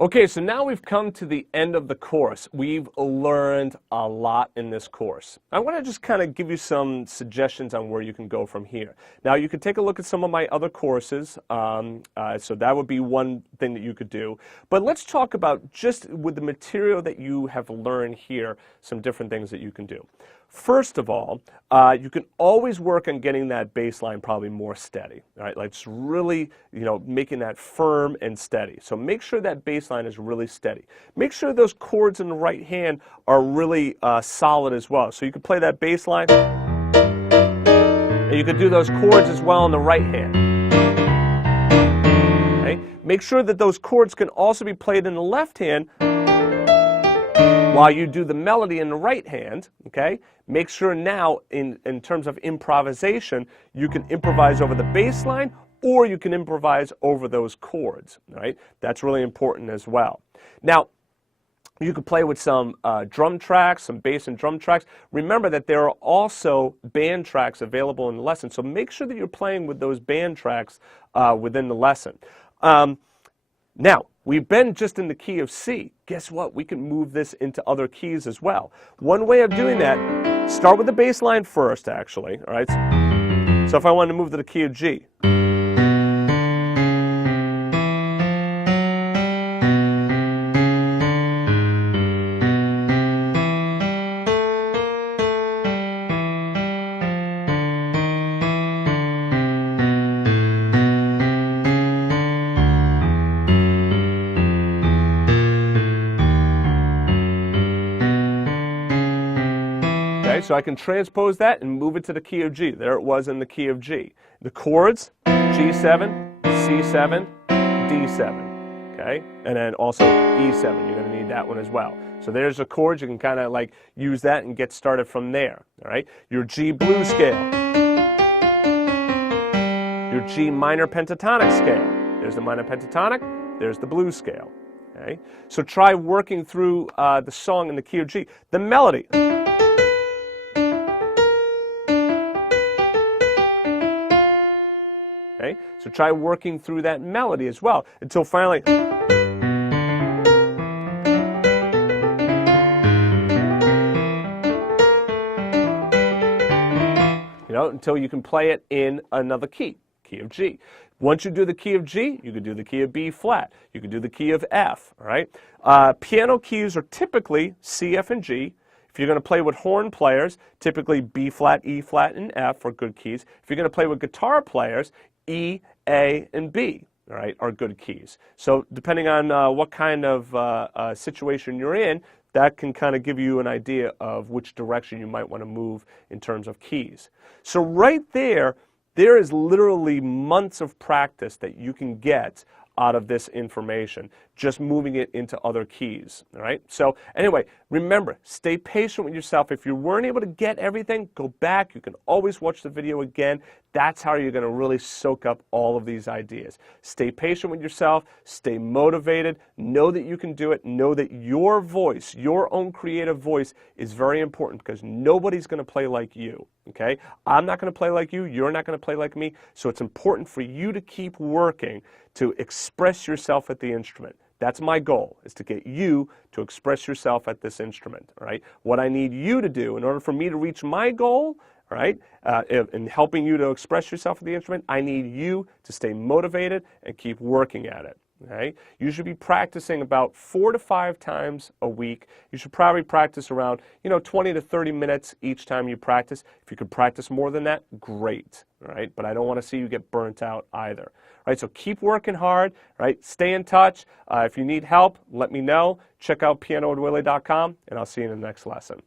Okay, so now we've come to the end of the course. We've learned a lot in this course. I want to just kind of give you some suggestions on where you can go from here. Now, you can take a look at some of my other courses, so that would be one thing that you could do. But let's talk about, just with the material that you have learned here, some different things that you can do. First of all, you can always work on getting that bass line probably more steady, right? Like just really, making that firm and steady. So make sure that bass line is really steady. Make sure those chords in the right hand are really solid as well. So you can play that bass line, and you could do those chords as well in the right hand. Okay? Make sure that those chords can also be played in the left hand while you do the melody in the right hand, okay? Make sure now, in terms of improvisation, you can improvise over the bass line, or you can improvise over those chords, right? That's really important as well. Now, you could play with some drum tracks, some bass and drum tracks. Remember that there are also band tracks available in the lesson, so make sure that you're playing with those band tracks within the lesson. Now, we've been just in the key of C. Guess what? We can move this into other keys as well. One way of doing that, start with the bass line first, actually. All right? So if I wanted to move to the key of G. So I can transpose that and move it to the key of G. There it was in the key of G. The chords, G7, C7, D7, okay? And then also E7, you're going to need that one as well. So there's the chords, you can kind of like use that and get started from there, all right? Your G blues scale, your G minor pentatonic scale. There's the minor pentatonic, there's the blues scale, okay? So try working through the song in the key of G. The melody. Okay? So try working through that melody as well until finally, until you can play it in another key of G. Once you do the key of G, you could do the key of B flat. You could do the key of F, all right? Piano keys are typically C, F, and G. If you're going to play with horn players, typically B flat, E flat, and F are good keys. If you're going to play with guitar players, E, A, and B, all right, are good keys. So depending on what kind of situation you're in, that can kind of give you an idea of which direction you might want to move in terms of keys. So right there is literally months of practice that you can get out of this information, just moving it into other keys, all right? So anyway, remember, stay patient with yourself. If you weren't able to get everything, go back. You can always watch the video again. That's how you're going to really soak up all of these ideas. Stay patient with yourself. Stay motivated. Know that you can do it. Know that your voice, your own creative voice, is very important because nobody's going to play like you, okay? I'm not going to play like you. You're not going to play like me. So it's important for you to keep working to express yourself at the instrument. That's my goal, is to get you to express yourself at this instrument, all right? What I need you to do in order for me to reach my goal, all right, in helping you to express yourself at the instrument, I need you to stay motivated and keep working at it, okay? You should be practicing about 4 to 5 times a week. You should probably practice around, 20 to 30 minutes each time you practice. If you could practice more than that, great, all right? But I don't want to see you get burnt out either. All right, so keep working hard, right? Stay in touch. If you need help, let me know. Check out pianowithwillie.com, and I'll see you in the next lesson.